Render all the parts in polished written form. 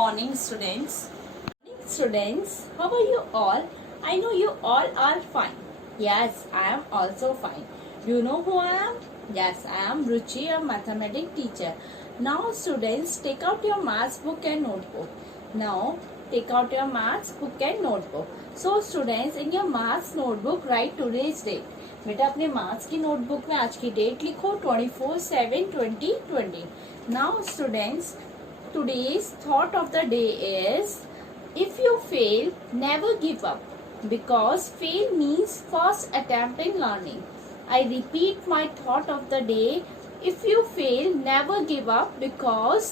morning, students. Morning, students. How are you all? I know you all are fine. Yes, I am also fine. Do you know who I am? Yes, I am Ruchi, a mathematics teacher. Now, students, take out your maths book and notebook. Now, take out your maths book and notebook. So, students, in your maths notebook, write today's date. बेटा अपने marks की notebook में आज की date लिखो 24/7/2020. Now, students, today's thought of the day is, if you fail, never give up, because fail means first attempt in learning. I repeat my thought of the day, if you fail, never give up, because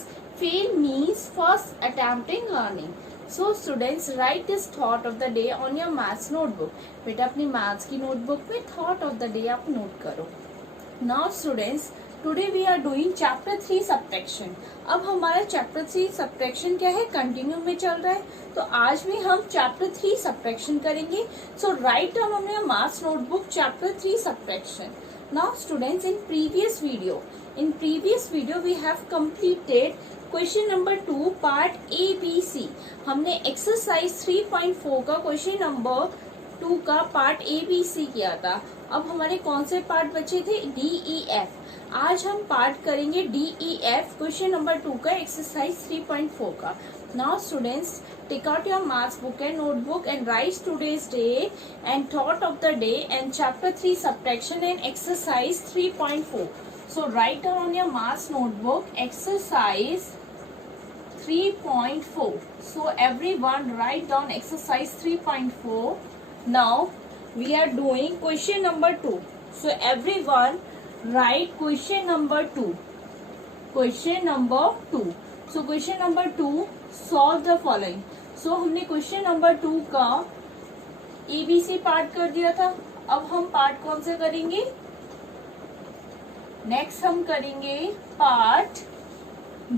fail means first attempt in learning. So students, write this thought of the day on your maths notebook. बेटा अपनी maths की notebook में thought of the day आप note करो. Now students, today we are doing chapter 3 subtraction. अब हमारा chapter 3 subtraction क्या है, कंटिन्यू में चल रहा है. तो आज भी हम chapter 3 subtraction करेंगे. So write down on your maths notebook chapter 3 subtraction. Now students, in previous video we have completed question number 2 part A B C. हमने एक्सरसाइज 3.4 का क्वेश्चन नंबर 2 का पार्ट ए बी सी किया था. अब हमारे कौन से पार्ट बचे थे, डी ई एफ. आज हम पार्ट करेंगे D E F question number 2 का एक्सरसाइज 3.4 का. Now students, take out your maths book and notebook and write today's day and thought of the day and chapter 3 subtraction and exercise 3.4. So write down on your maths notebook exercise 3.4. So everyone write down exercise 3.4. Now we are doing question number 2. So everyone write question number 2. Question number 2. So question number 2, solve the following. So हमने question number 2 का ABC part कर दिया था. अब हम part कौन से करेंगे, नेक्स्ट हम करेंगे पार्ट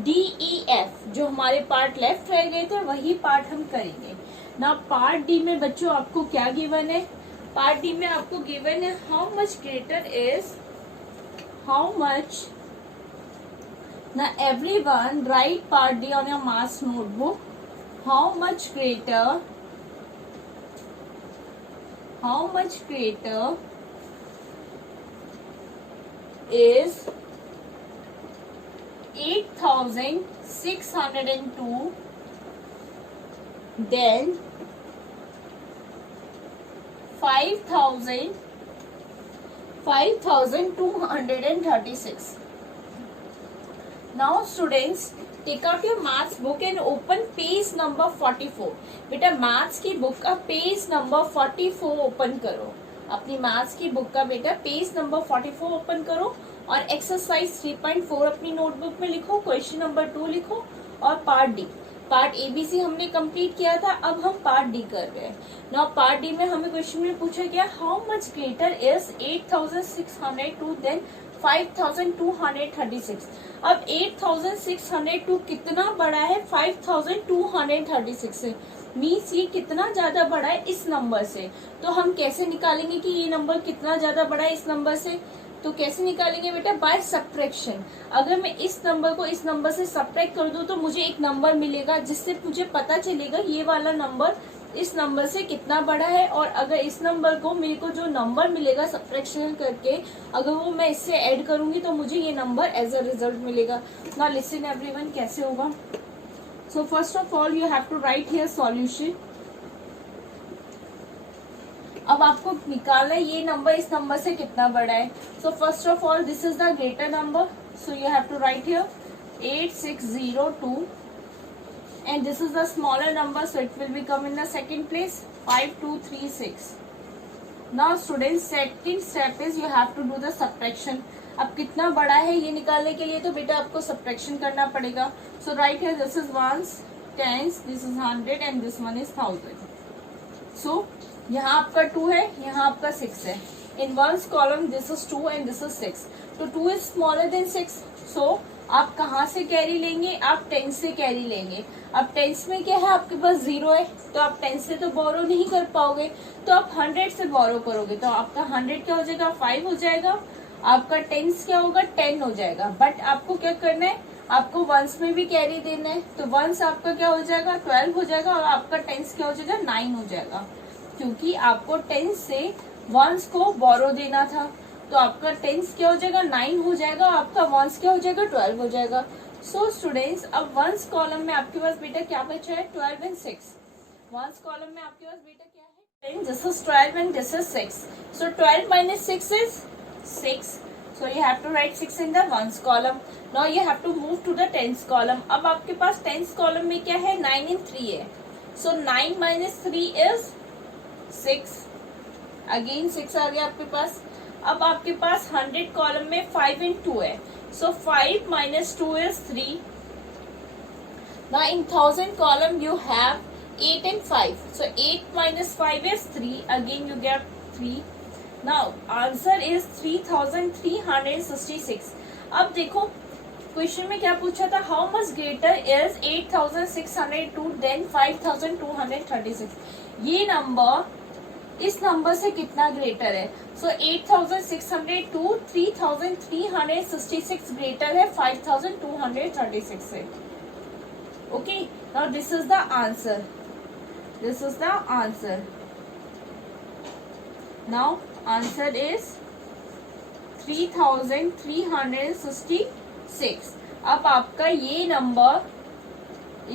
डी ई एफ. जो हमारे पार्ट लेफ्ट रह गए थे वही पार्ट हम करेंगे ना. पार्ट डी में बच्चों आपको क्या गिवन है, पार्ट डी में आपको गिवन है how much greater is, how much. ना everyone write part D on your maths notebook. How much greater is 8,602 then 5,236. Now students, take out your maths book and open page number 44. बेटा maths की book का page number 44 open करो. अपनी maths की book का बेटा page number 44 open करो और एक्सरसाइज 3.4 अपनी नोटबुक में लिखो, क्वेश्चन नंबर 2 लिखो और पार्ट डी. पार्ट एबीसी हमने कंप्लीट किया था, अब हम पार्ट डी कर रहे हैं. नाउ पार्ट डी में हमें क्वेश्चन में पूछा गया how much greater is 8,602 then 5,236. अब 8,602 कितना बड़ा है 5,236 से, मीन्स ये कितना ज्यादा बड़ा है इस नंबर से. तो हम कैसे निकालेंगे कि ये नंबर कितना ज्यादा बड़ा है इस नंबर से, तो कैसे निकालेंगे बेटा, बाय सब्ट्रैक्शन. अगर मैं इस नंबर को इस नंबर से सब्ट्रैक्ट कर दूं तो मुझे एक नंबर मिलेगा जिससे मुझे पता चलेगा ये वाला नंबर इस नंबर से कितना बड़ा है. और अगर इस नंबर को मेरे को जो नंबर मिलेगा सब्ट्रैक्शन करके, अगर वो मैं इससे ऐड करूंगी तो मुझे ये नंबर एज अ रिजल्ट मिलेगा. नाउ लिसन एवरीवन, कैसे होगा. So first of all you have to write here solution. अब आपको निकालना है ये नंबर इस नंबर से कितना बड़ा है. So first of all this is the greater number, so you have to write here 8602 and this is the smaller number, so it will become in the second place 5236. Now students, second step is you have to do the subtraction. अब कितना बड़ा है ये निकालने के लिए तो बेटा आपको सब्ट्रैक्शन करना पड़ेगा. So right here this is ones, tens, this is 100 and this one is 1000. सो यहाँ आपका 2 है, यहाँ आपका 6 है. In ones column this is 2 and this is 6. तो 2 इज स्मॉलर देन 6. सो आप कहाँ से कैरी लेंगे, आप 10 से कैरी लेंगे. अब 10 में क्या है, आपके पास 0 है तो आप 10 से तो बोरो नहीं कर पाओगे, तो आप 100 से बोरो करोगे. तो आपका 100 क्या हो जाएगा, 5 हो जाएगा. आपका 10 क्या होगा, 10 हो जाएगा. बट आपको क्या करना है, आपको वंस में भी कैरी देना है, तो वंस आपका क्या हो जाएगा 12 हो जाएगा, और आपका टेंस क्या हो जाएगा 9 हो जाएगा, क्योंकि आपको टेंस से वंस को बोरो देना था, तो आपका टेंस क्या हो जाएगा 9 हो जाएगा, आपका वंस क्या हो जाएगा 12 हो जाएगा। सो स्टूडेंट्स, अब वंस कॉलम में आपके पास बेटा क्या बचा है 12 एंड 6। वंस कॉलम में आपके पास बेटा क्या है, this is 12 and this is 6. So 12 minus 6 is 6. So you have to write 6 in the ones column. Now you have to move to the tens column. अब आपके पास tens column में क्या है 9 and 3 है. So 9 minus 3 is 6. Again 6 आ गया आपके पास. अब आपके पास 100 column में 5 and 2 है. So 5 minus 2 is 3. Now in 1000 column you have 8 and 5. So 8 minus 5 is 3. Again you get 3. Now answer is 3366. अब देखो क्वेश्चन में क्या पूछा था, how much greater is 8602 than 5236. ये नंबर इस नंबर से कितना ग्रेटर है, सो 8602 3366 ग्रेटर है 5236 से. Okay, now this is the answer. This is the answer. Now answer is 3366. अब आपका ये नंबर,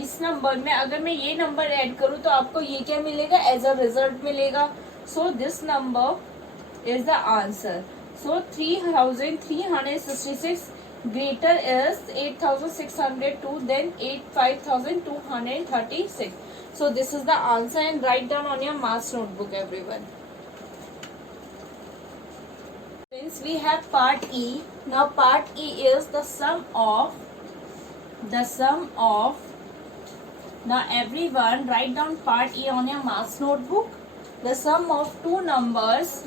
इस नंबर में अगर मैं ये नंबर ऐड करूं तो आपको ये क्या मिलेगा एज अ रिजल्ट मिलेगा. So this number is the answer. So 3366 greater is 8602 then 5236. So this is the answer and write down on your maths notebook everyone. Since we have part E, now part E is the sum of, now everyone write down part E on your maths notebook. The sum of two numbers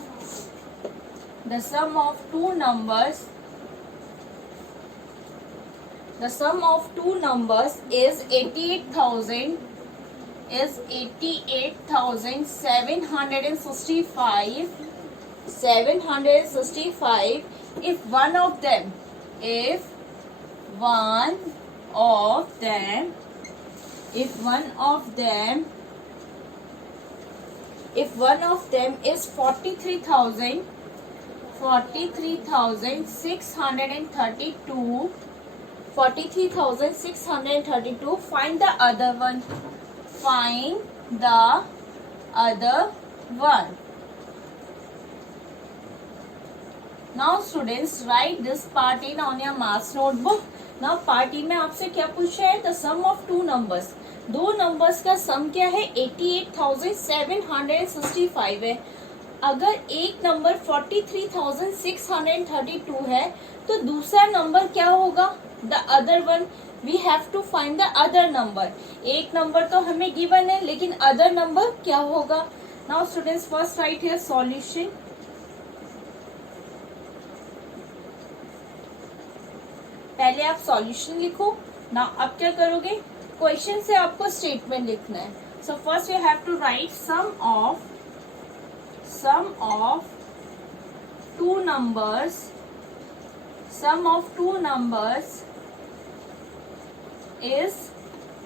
is 88,765. If one of them is 43,632, find the other one. Now students, write this part in on your maths notebook. Now part E में आपसे क्या पूछा है, the sum of two numbers. दो numbers का सम क्या है 88,765 है. अगर एक नंबर 43,632 है तो दूसरा नंबर क्या होगा, the other one. We have to find the other number. एक नंबर तो हमें गिवन है लेकिन अदर नंबर क्या होगा. Now students, first write here solution. पहले आप सॉल्यूशन लिखो. नाउ आप क्या करोगे, क्वेश्चन से आपको स्टेटमेंट लिखना है. So first you have to write sum of two numbers is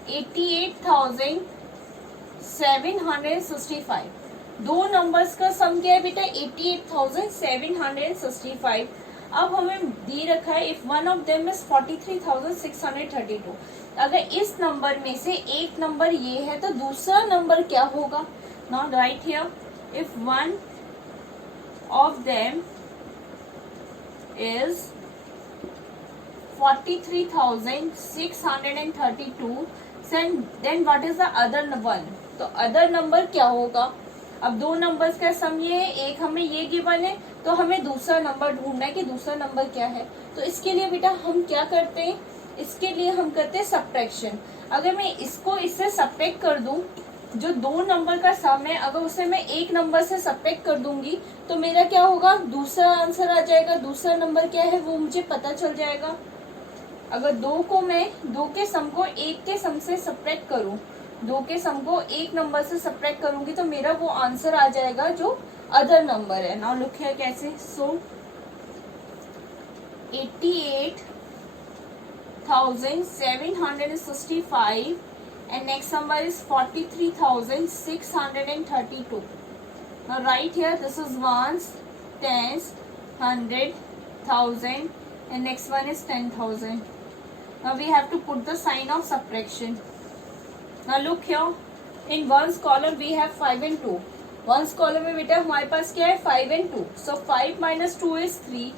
88,765. दो नंबर्स का सम क्या है बेटा 88,765. अब हमें दे रखा है if one of them is 43,632. अगर इस नंबर में से एक नंबर ये है तो दूसरा नंबर क्या होगा. Now right here, if one of them is 43,632, then what is the other one. तो अदर नंबर क्या होगा. अब दो नंबर्स का सम ये है, एक हमें ये गिवन है तो हमें दूसरा नंबर ढूंढना है कि दूसरा नंबर क्या है. तो इसके लिए बेटा हम क्या करते हैं, इसके लिए हम करते हैं सब्ट्रैक्शन. अगर मैं इसको इससे सब्ट्रैक्ट कर दूं, जो दो नंबर का सम है अगर उसे मैं एक नंबर से सब्ट्रैक्ट कर दूंगी तो मेरा क्या होगा, दूसरा आंसर आ जाएगा. दूसरा नंबर क्या है वो मुझे पता चल जाएगा. अगर दो के सम को एक के सम से सब्ट्रैक्ट करूं, दो के सम को एक नंबर से सब्ट्रैक्ट करूंगी तो मेरा वो आंसर आ जाएगा जो अदर नंबर है. नाउ लुक हियर कैसे. सो 88 43,765 and next number is 43,632. Now right here this is ones, tens, hundred, thousand and next one is 10,000. Now we have to put the sign of subtraction. Now look here, in ones column we have 5 and 2. Ones column में बेटा हमारे पास क्या है 5 and 2. So 5 minus 2 is 3.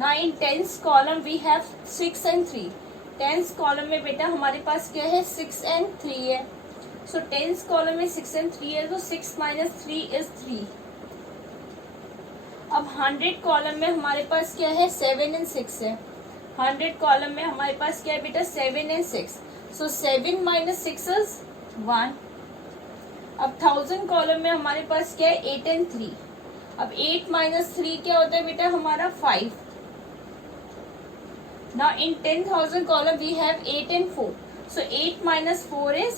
Now in tens column we have 6 and 3. Tens column में बेटा हमारे पास क्या है 6 and 3 है. So tens column में 6 and 3 है तो 6 minus 3 is 3. अब 100 column में हमारे पास क्या है 7 and 6 है. 100 column में हमारे पास क्या है बेटा 7 and 6. So 7 minus 6 is 1. अब 1000 कॉलम में हमारे पास क्या है 8 and 3. अब 8 minus 3 क्या होता है बेटा हमारा 5. Now in 10,000 column we have 8 and 4. So 8 minus 4 is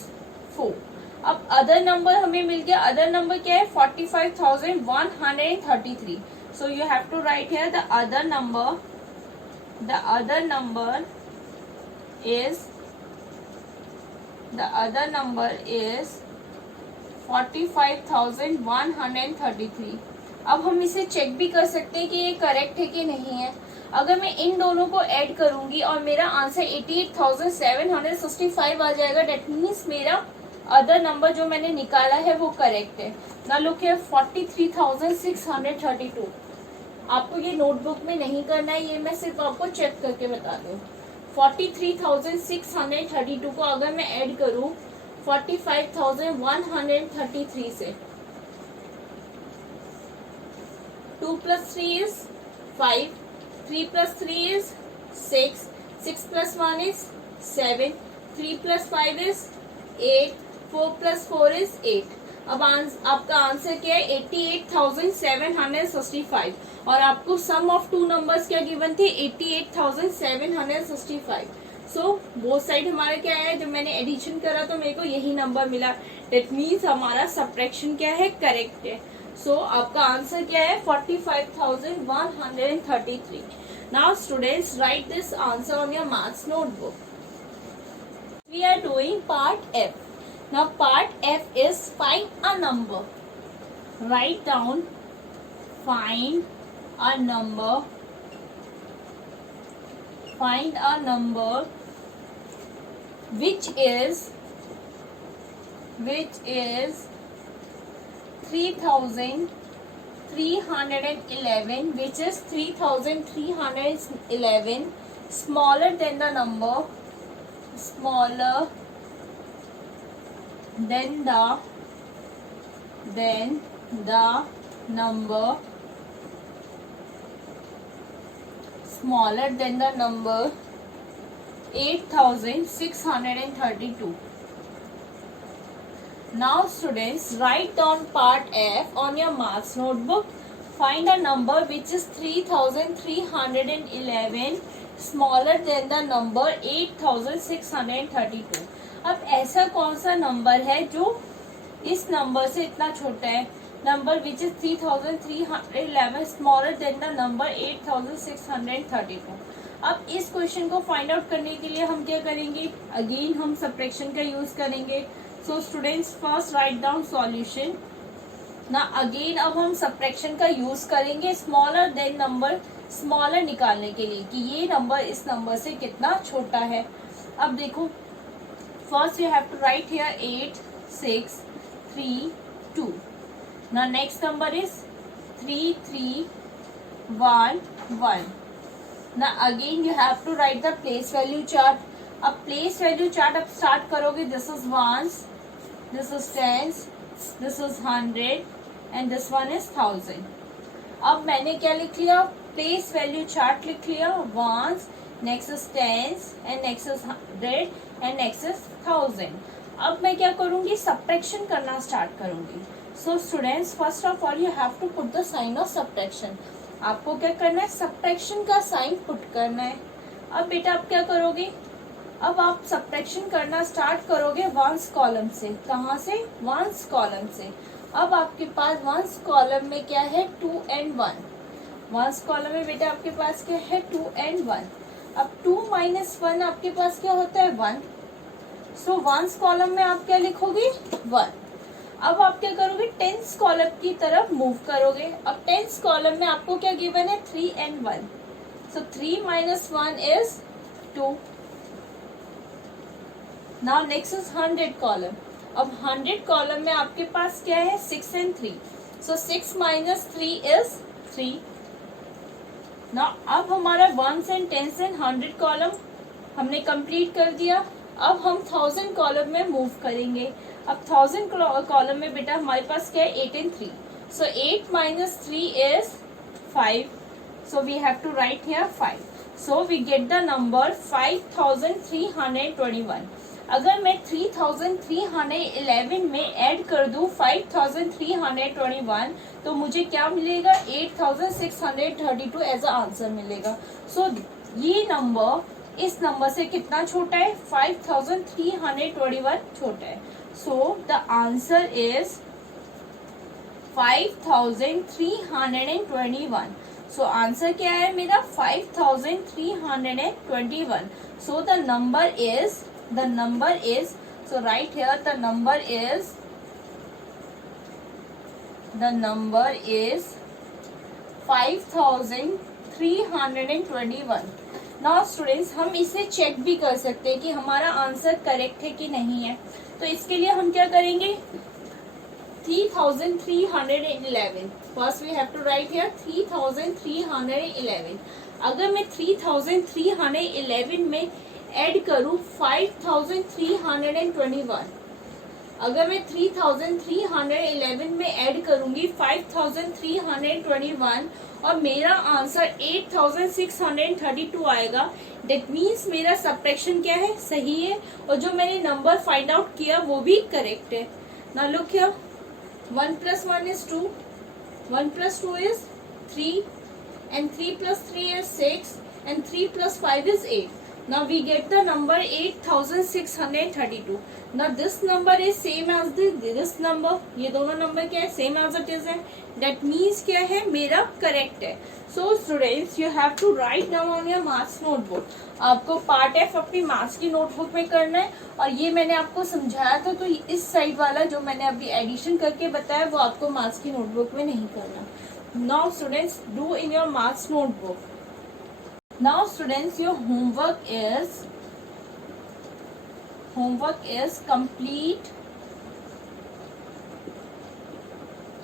4. अब अदर नंबर हमें मिल गया. अदर नंबर क्या है 45,133. So you have to write here the other number. The other number is 45,133. अब हम इसे चेक भी कर सकते हैं कि ये करेक्ट है कि नहीं है. अगर मैं इन दोनों को ऐड करूंगी और मेरा आंसर 88,765 आ जाएगा, डेट मीन्स मेरा अदर नंबर जो मैंने निकाला है वो करेक्ट है. ना लुक हियर 43,632. आपको ये नोटबुक में नहीं करना है, ये मैं सिर्फ आपको चेक करके बता दूं. 43,632 को अगर मैं ऐड करूं 45,133 से, 2 plus 3 is 5, 3 plus 3 is 6, 6 plus 1 is 7, 3 plus 5 is 8, 4 plus 4 is 8. अब आपका आंसर क्या है 88,765 और आपको सम ऑफ टू नंबर्स क्या गिवन थे 88,765. सो बोथ साइड हमारा क्या है, जब मैंने एडिशन करा तो मेरे को यही नंबर मिला. डेट मीन्स हमारा सब्ट्रैक्शन क्या है करेक्ट है. सो आपका आंसर क्या है 45,133. Now students write this answer on your maths notebook. We are doing part F. Now part F is find a number. Write down find a number. Find a number which is 3,311, which is 3,311 smaller than the number smaller than the number smaller than the number 8,632. Now students write down part F on your maths notebook. Find a number which is 3,311 smaller than the number 8,632. अब ऐसा कौन सा number है जो इस number से इतना छोटा है. Number which is 3,311 smaller than the number 8,632. अब इस क्वेश्चन को फाइंड आउट करने के लिए हम क्या करेंगे, अगेन हम सब्ट्रैक्शन का यूज करेंगे. So students first write down solution. ना अगेन अब हम सब्ट्रैक्शन का यूज करेंगे स्मॉलर देन नंबर स्मॉलर निकालने के लिए कि ये नंबर इस नंबर से कितना छोटा है. अब देखो first you have to write here 8, 6, 3, 2. Now next number is 3311. Now again you have to write the place value chart. अब place value chart अब start करोगे. This is ones, this is tens, this is 100 and this one is 1000. अब मैंने क्या लिख लिया, place value chart लिख लिया. ones, next is tens and next is 100 and next is 1000. अब मैं क्या करूँगी, subtraction करना start करूँगी. So students first of all you have to put the sign of subtraction. आपको क्या करना है, subtraction का साइन पुट करना है. अब बेटा आप क्या करोगे, अब आप subtraction करना स्टार्ट करोगे वंस कॉलम से. कहाँ से, वंस कॉलम से. अब आपके पास वंस कॉलम में क्या है 2 and 1. वंस कॉलम में बेटा आपके पास क्या है 2 and 1. अब 2 माइनस 1 आपके पास क्या होता है 1. सो वंस कॉलम में आप क्या लिखोगे 1. अब आप क्या करोगे टेंस कॉलम की तरफ मूव करोगे. अब टेंस कॉलम में आपको क्या गिवन है 3 and 1. So 3 minus 1 is 2. Now next is 100 column. अब 100 कॉलम में आपके पास क्या है 6 and 3. So 6 minus 3 is 3. Now अब हमारा 1s and 10s and 100 column हमने कंप्लीट कर दिया. अब हम 1000 कॉलम में मूव करेंगे. अब 1000 कॉलम में बेटा हमारे पास क्या है 8 and 3. So 8 minus 3 is 5. So we have to write here 5. So we get the number 5321. अगर मैं 3311 में ऐड कर दूं 5321 तो मुझे क्या मिलेगा 8632 एज अ आंसर मिलेगा. सो ये नंबर इस नंबर से कितना छोटा है 5321 छोटा है. So the answer is 5321. So answer क्या है मेरा 5321. So the number is so write here the number is 5321. Now students हम इसे चेक भी कर सकते हैं कि हमारा आंसर करेक्ट है कि नहीं है. तो इसके लिए हम क्या करेंगे 3311. First we have to write here 3311. अगर मैं 3311 में ऐड करूं 5321. अगर मैं 3311 में ऐड करूंगी 5321 और मेरा आंसर 8632 आएगा. डेट मीन्स मेरा सब्ट्रैक्शन क्या है सही है और जो मैंने नंबर फाइंड आउट किया वो भी करेक्ट है. Now look here 1 plus 1 is 2. 1 plus 2 is 3 and 3 plus 3 is 6 and 3 plus 5 is 8. Now we get the number 8632. Now this number is same as this number. ये दोनों नंबर क्या है same as it is है. That means क्या है मेरा correct है. So students you have to write down on your maths notebook. आपको पार्ट एफ अपनी मार्क्स की नोटबुक में करना है और ये मैंने आपको समझाया था तो इस साइड वाला जो मैंने अभी एडिशन करके बताया वो आपको मार्क्स की नोटबुक में नहीं करना. Now students do in your marks notebook. Now students your homework is complete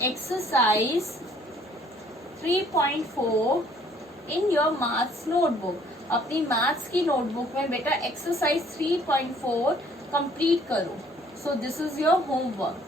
exercise 3.4 in your maths notebook. अपनी मैथ्स की नोटबुक में बेटा एक्सरसाइज 3.4 कंप्लीट करो. So this is your homework.